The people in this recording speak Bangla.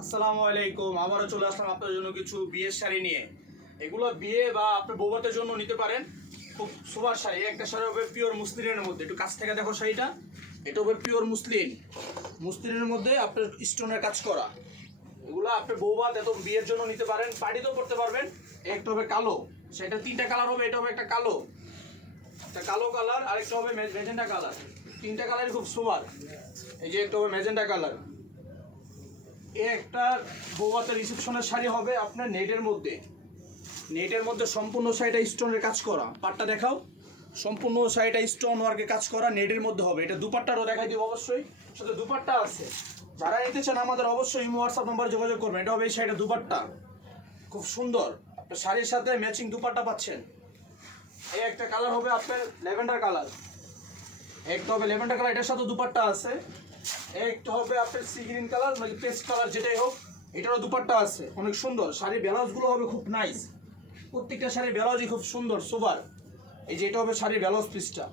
আসসালামু আলাইকুম। আবারও চলে আসলাম আপনাদের জন্য কিছু বিয়ের শাড়ি নিয়ে। এগুলো বিয়ে বা আপনার বৌভাতের জন্য নিতে পারেন। খুব সুপার শাড়ি। একটা শাড়ি হবে পিওর মুসলিনের মধ্যে, একটু কাছ থেকে দেখো শাড়িটা। এটা হবে পিওর মুসলিনের মধ্যে আপনার স্টোনের কাজ করা। এগুলো আপনি বৌভাত এত বিয়ের জন্য নিতে পারেন, পার্টিতেও করতে পারবেন। একটা হবে কালো, সেটা তিনটা কালার হবে। এটা হবে একটা কালো কালার, আরেকটা হবে ম্যাজেন্টা কালার। তিনটা কালারই খুব সুপার। এই যে একটা হবে ম্যাজেন্টা কালার। একটা বৌভাতের রিসেপশনের শাড়ি হবে আপনার নেটের মধ্যে সম্পূর্ণ শাড়িটা স্টোনের কাজ করা। পাটটা দেখাও। সম্পূর্ণ শাড়িটা স্টোন ওয়ার্কে কাজ করা, নেটের মধ্যে হবে। এটা দুপাট্টারও দেখাই দিব অবশ্যই, সাথে দুপাট্টা আছে। যারা নিতে চান আমাদের অবশ্যই ইমো হোয়াটসঅ্যাপ নাম্বারে যোগাযোগ করবেন। এটা হবে এই শাড়িটা দুপাট্টা, খুব সুন্দর। আপনার শাড়ির সাথে ম্যাচিং দুপাট্টা পাচ্ছেন। এই একটা কালার হবে আপনার ল্যাভেন্ডার কালার। একটা হবে ল্যাভেন্ডার কালার, এটার সাথে দুপাট্টা আছে। একটা হবে আপনার সি গ্রিন কালার, মানে পেস্ট কালার যেটাই হোক, এটারও দুপাট্টা আছে। অনেক সুন্দর। শাড়ির ব্লাউজগুলো হবে খুব নাইস। প্রত্যেকটা শাড়ির ব্লাউজই খুব সুন্দর, সোবার। এই যে এটা হবে শাড়ির ব্লাউজ পিসটা।